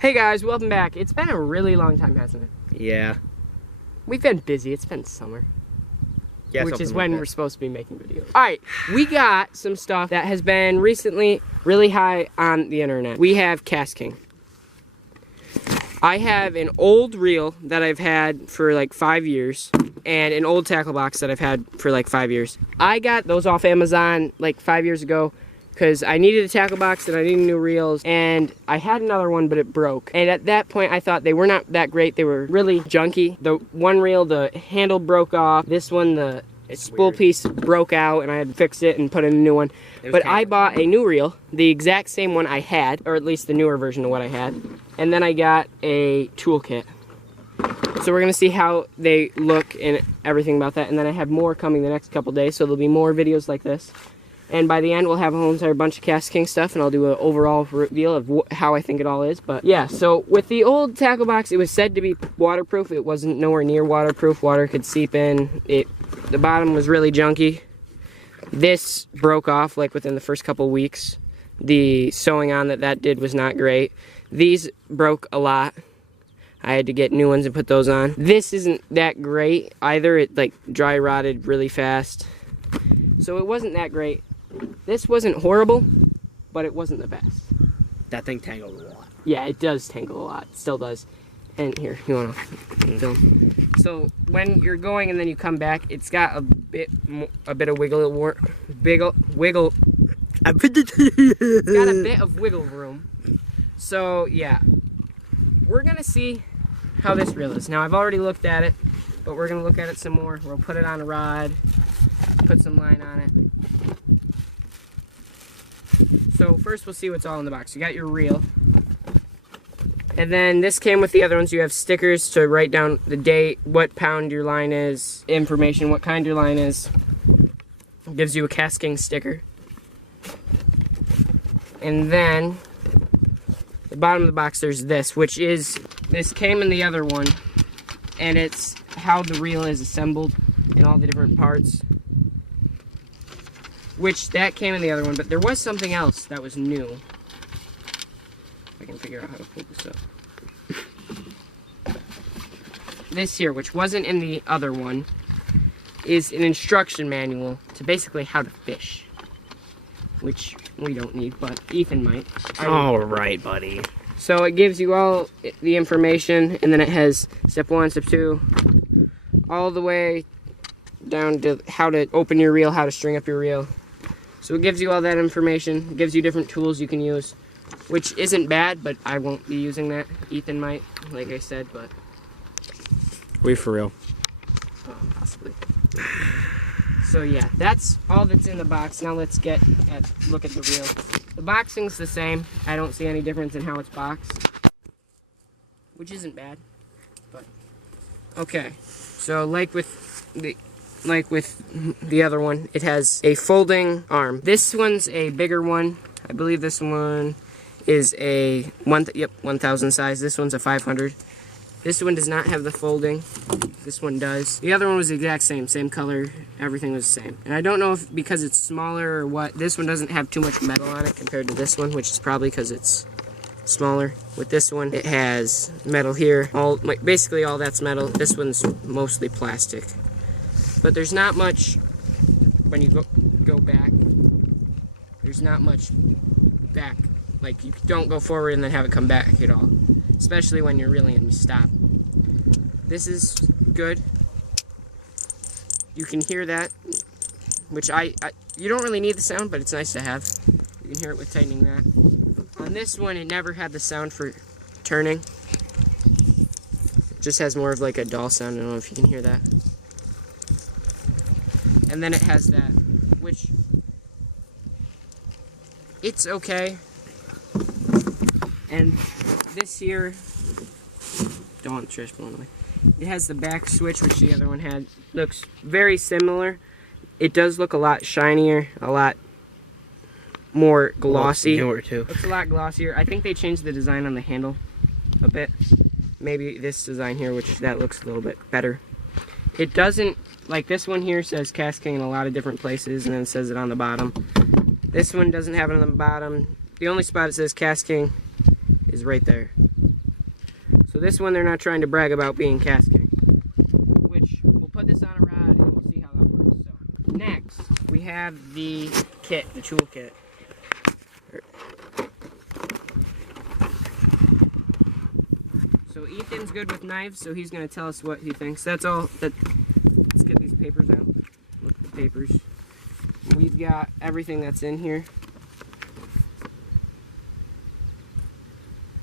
Hey guys, welcome back. It's been a really long time, hasn't it? Yeah. We've been busy. It's been summer. Yeah, which is when we're supposed to be making videos. Alright, we got some stuff that has been recently really high on the internet. We have KastKing. I have an old reel that I've had for like 5 years and an old tackle box that I've had for like 5 years. I got those off Amazon like 5 years ago because I needed a tackle box and I needed new reels, and I had another one but it broke. And at that point I thought they were not that great. They were really junky. The one reel, the handle broke off. This one, the spool piece broke out and I had to fix it and put in a new one. But I bought a new reel, the exact same one I had, or at least the newer version of what I had. And then I got a toolkit. So we're gonna see how they look and everything about that. And then I have more coming the next couple days, so there'll be more videos like this. And by the end, we'll have a whole entire bunch of KastKing stuff, and I'll do an overall reveal of how I think it all is. But yeah, so with the old tackle box, it was said to be waterproof. It wasn't nowhere near waterproof. Water could seep in. The bottom was really junky. This broke off like within the first couple weeks. The sewing on that did was not great. These broke a lot. I had to get new ones and put those on. This isn't that great either. It like dry rotted really fast. So it wasn't that great. This wasn't horrible, but it wasn't the best. That thing tangled a lot. Yeah, it does tangle a lot. It still does. And here, you want to film. So when you're going and then you come back, it's got a bit of wiggle room. So yeah, we're gonna see how this reel is. Now I've already looked at it, but we're gonna look at it some more. We'll put it on a rod, put some line on it. So first we'll see what's all in the box. You got your reel. And then this came with the other ones. You have stickers to write down the date, what pound your line is, information, what kind your line is. It gives you a KastKing sticker. And then the bottom of the box there's this, this came in the other one, and it's how the reel is assembled in all the different parts. Which that came in the other one, but there was something else that was new. If I can figure out how to pull this up. This here, which wasn't in the other one, is an instruction manual to basically how to fish. Which we don't need, but Ethan might. Alright, buddy. So it gives you all the information, and then it has step 1, step 2, all the way down to how to open your reel, how to string up your reel. So it gives you all that information. It gives you different tools you can use, which isn't bad, but I won't be using that. Ethan might, like I said, but... We for real. Oh, possibly. So yeah, that's all that's in the box. Now let's look at the reel. The boxing's the same. I don't see any difference in how it's boxed, which isn't bad, but... Okay, so like with the other one, it has a folding arm. This one's a bigger one. I believe this one is a 1000 size. This one's a 500. This one does not have the folding. This one does. The other one was the exact same color. Everything was the same. And I don't know if because it's smaller or what. This one doesn't have too much metal on it compared to this one, which is probably because it's smaller. With this one, it has metal here. Basically all that's metal. This one's mostly plastic. But there's not much, when you go back, there's not much back. Like, you don't go forward and then have it come back at all. Especially when you're reeling and you stop. This is good. You can hear that, which you don't really need the sound, but it's nice to have. You can hear it with tightening that. On this one, it never had the sound for turning. It just has more of like a dull sound. I don't know if you can hear that. And then it has that, which, it's okay. And this here, don't want the trash blown away. It has the back switch, which the other one had. Looks very similar. It does look a lot shinier, a lot more glossy. Newer too. Looks a lot glossier. I think they changed the design on the handle a bit. Maybe this design here, which that looks a little bit better. It doesn't, like this one here says KastKing in a lot of different places, and then it says it on the bottom. This one doesn't have it on the bottom. The only spot it says KastKing is right there. So this one, they're not trying to brag about being KastKing. Which, we'll put this on a rod and we'll see how that works. So, next, we have the kit, the tool kit. So Ethan's good with knives, so he's going to tell us what he thinks. That's all. Let's get these papers out. Look at the papers. We've got everything that's in here.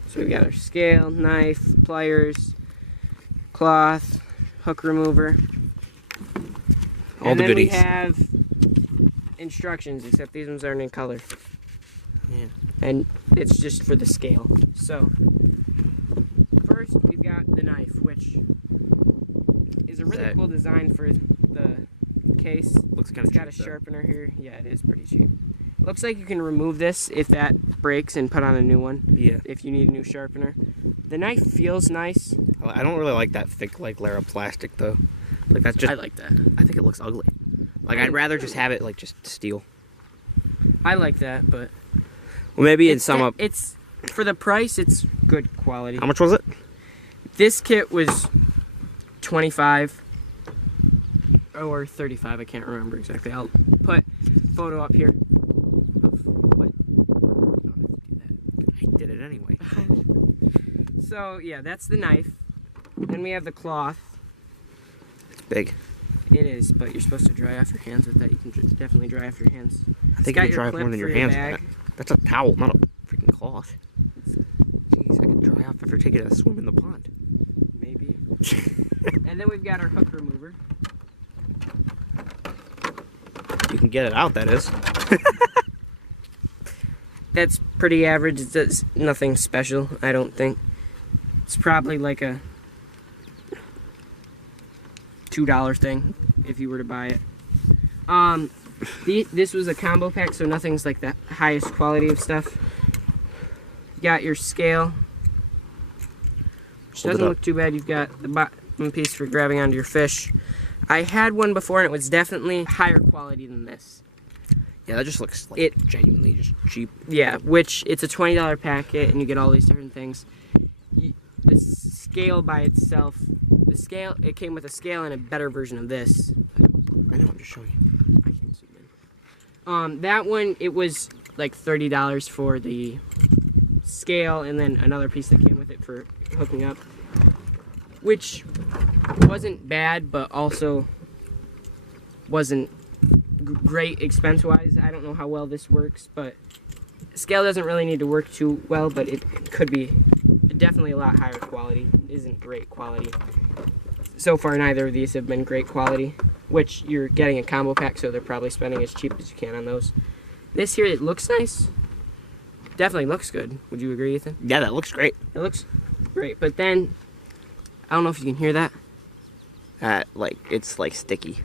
So we've got our scale, knife, pliers, cloth, hook remover. All and the then goodies. we have instructions, except these ones aren't in color. Yeah. And it's just for the scale. So, first we've got the knife, which is a really cool design for the case. Looks kind of It's got a cheap, though. sharpener here. Yeah, it is pretty cheap. Looks like you can remove this if that breaks and put on a new one. Yeah. If you need a new sharpener. The knife feels nice. I don't really like that thick, like, layer of plastic, though. Like, that's just... I like that. I think it looks ugly. Like, I'd rather just have it, like, just steel. I like that, but Well, maybe in some up... it's for the price, it's good quality. How much was it? This kit was $25 or $35. I can't remember exactly. I'll put a photo up here of what. I did it anyway. So yeah, that's the knife. Then we have the cloth. It's big. It is, but you're supposed to dry off your hands with that. You can definitely dry off your hands. I think got you can your dry off clip more than your for your hands. bag. That's a towel, not a freaking cloth. Jeez, I can dry off after taking a swim in the pond. Maybe. And then we've got our hook remover. You can get it out, that is. That's pretty average. It's nothing special, I don't think. It's probably like a $2 thing if you were to buy it. This was a combo pack, so nothing's like the highest quality of stuff. You got your scale, which doesn't look too bad. You've got the bottom piece for grabbing onto your fish. I had one before, and it was definitely higher quality than this. Yeah, that just looks like genuinely just cheap. Yeah, which it's a $20 packet, and you get all these different things. The scale by itself, it came with a scale and a better version of this. I know, I'm just showing you. I can zoom in. That one, it was like $30 for the scale, and then another piece that came with it for hooking up, which wasn't bad, but also wasn't great expense-wise. I don't know how well this works, but scale doesn't really need to work too well, but it could be definitely a lot higher quality. It isn't great quality. So far, neither of these have been great quality, which you're getting a combo pack, so they're probably spending as cheap as you can on those. This here, it looks nice. Definitely looks good. Would you agree, Ethan? Yeah, that looks great. It looks great, but then, I don't know if you can hear that. Like, it's like sticky.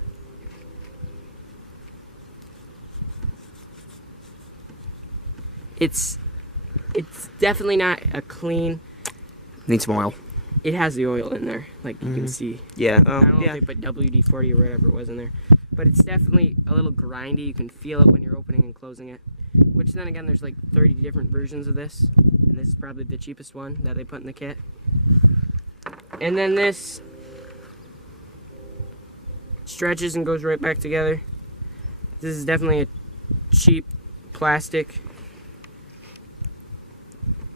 It's definitely not a clean. Needs some oil. It has the oil in there, like you can see. Yeah. I don't know Yeah. if they put WD-40 or whatever it was in there, but it's definitely a little grindy. You can feel it when you're opening and closing it. Which then again, there's like 30 different versions of this, and this is probably the cheapest one that they put in the kit. And then this stretches and goes right back together. This is definitely a cheap plastic.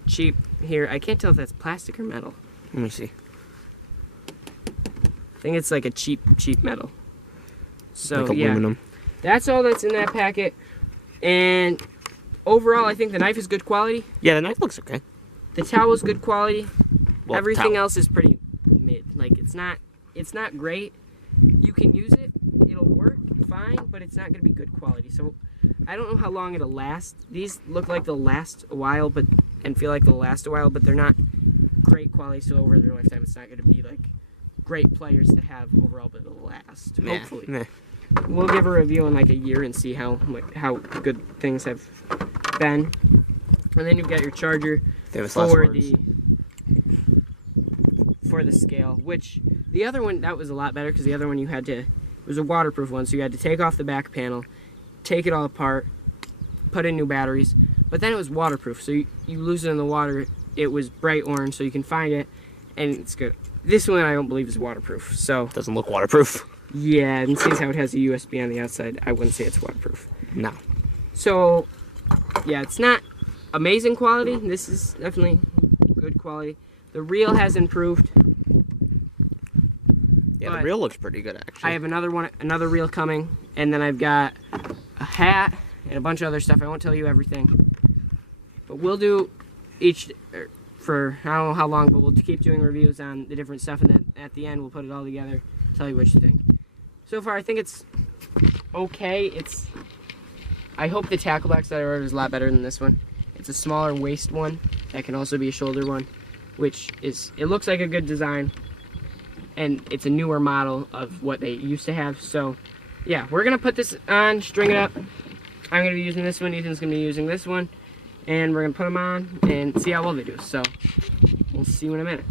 Cheap here. I can't tell if that's plastic or metal. Let me see. I think it's like a cheap metal. So Like yeah, aluminum. that's all that's in that packet. And overall, I think the knife is good quality. Yeah, the knife looks okay. The towel is good quality. Well, Everything towel. else is pretty mid. Like it's not great. You can use it. It'll work fine, but it's not going to be good quality. So I don't know how long it'll last. These look like they'll last a while, and feel like they'll last a while, but they're not great quality. So over their lifetime, it's not going to be like great players to have overall, but it'll last. Meh, Hopefully, meh. we'll give a review in like a year and see how good things have been. And then you've got your charger Famous last for words. the scale, which the other one, that was a lot better because the other one it was a waterproof one, so you had to take off the back panel, take it all apart, put in new batteries, but then it was waterproof, so you lose it in the water. It was bright orange, so you can find it, and it's good. This one I don't believe is waterproof, so. Doesn't look waterproof. Yeah, and since how it has a USB on the outside, I wouldn't say it's waterproof. No. So, yeah, it's not amazing quality. This is definitely good quality. The reel has improved. Yeah, the reel looks pretty good, actually. I have another reel coming, and then I've got a hat and a bunch of other stuff. I won't tell you everything, but we'll do each for I don't know how long, but we'll keep doing reviews on the different stuff, and then at the end we'll put it all together, tell you what you think. So far, I think it's okay. I hope the tackle box that I ordered is a lot better than this one. It's a smaller waist one that can also be a shoulder one, which it looks like a good design, and it's a newer model of what they used to have. So yeah, we're gonna put this on, string it up. I'm gonna be using this one, Ethan's gonna be using this one, and we're gonna put them on and see how well they do. So we'll see you in a minute.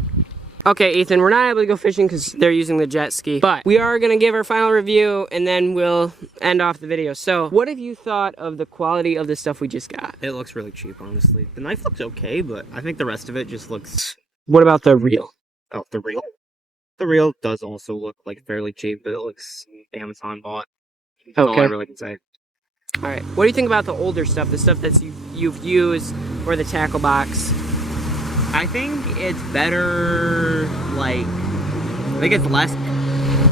Okay, Ethan, we're not able to go fishing because they're using the jet ski, but we are gonna give our final review and then we'll end off the video. So what have you thought of the quality of the stuff we just got? It looks really cheap, honestly. The knife looks okay, but I think the rest of it just looks... What about the reel? Oh, the reel? The reel does also look like fairly cheap, but it looks Amazon bought. That's all I really can say. All right, what do you think about the older stuff, the stuff that you've used, or the tackle box? I think it's better, like, I think it's less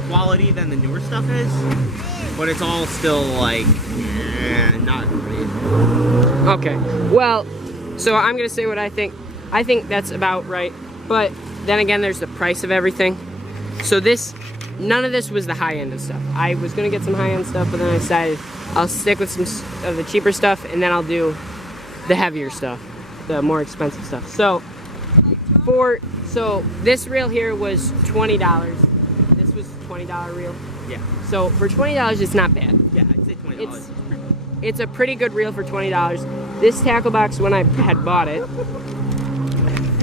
quality than the newer stuff is, but it's all still, like, not great. Okay, well, so I'm gonna say what I think. I think that's about right, but then again, there's the price of everything. So none of this was the high end of stuff. I was gonna get some high end stuff, but then I decided I'll stick with some of the cheaper stuff, and then I'll do the heavier stuff, the more expensive stuff. So this reel here was $20. This was $20 reel. Yeah. So for $20, it's not bad. Yeah, I'd say $20. It's a pretty good reel for $20. This tackle box, when I had bought it,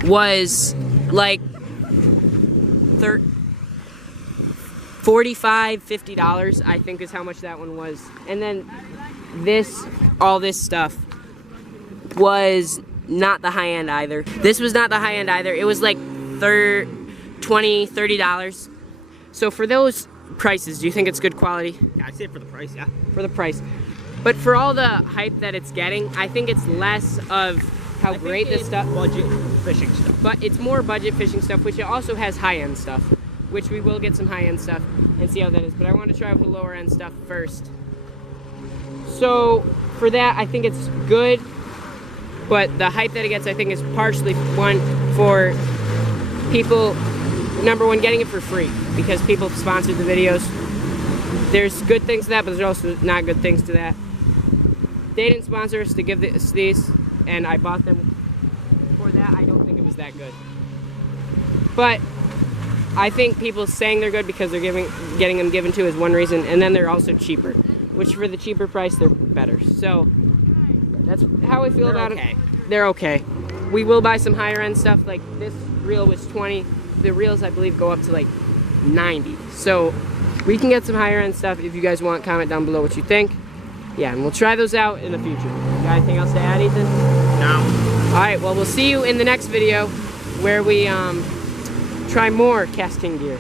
was like $45, $50, I think is how much that one was. And then all this stuff was not the high end either. This was not the high end either. It was like $20, $30. So for those prices, do you think it's good quality? Yeah, I'd say for the price, yeah. For the price. But for all the hype that it's getting, I think it's less of how great this stuff... budget fishing stuff. But it's more budget fishing stuff, which it also has high-end stuff, which we will get some high-end stuff and see how that is. But I want to try with the lower-end stuff first. So for that, I think it's good. But the hype that it gets, I think, is partially one for people, number one, getting it for free because people sponsored the videos. There's good things to that, but there's also not good things to that. They didn't sponsor us to give us these, and I bought them for that. I don't think it was that good. But I think people saying they're good because they're getting them given to is one reason, and then they're also cheaper, which for the cheaper price, they're better. So that's how I feel about it. They're okay. We will buy some higher end stuff. Like this reel was 20. The reels, I believe, go up to like 90. So we can get some higher end stuff. If you guys want, comment down below what you think. Yeah, and we'll try those out in the future. You got anything else to add, Ethan? No. All right, well, we'll see you in the next video where we try more KastKing gear.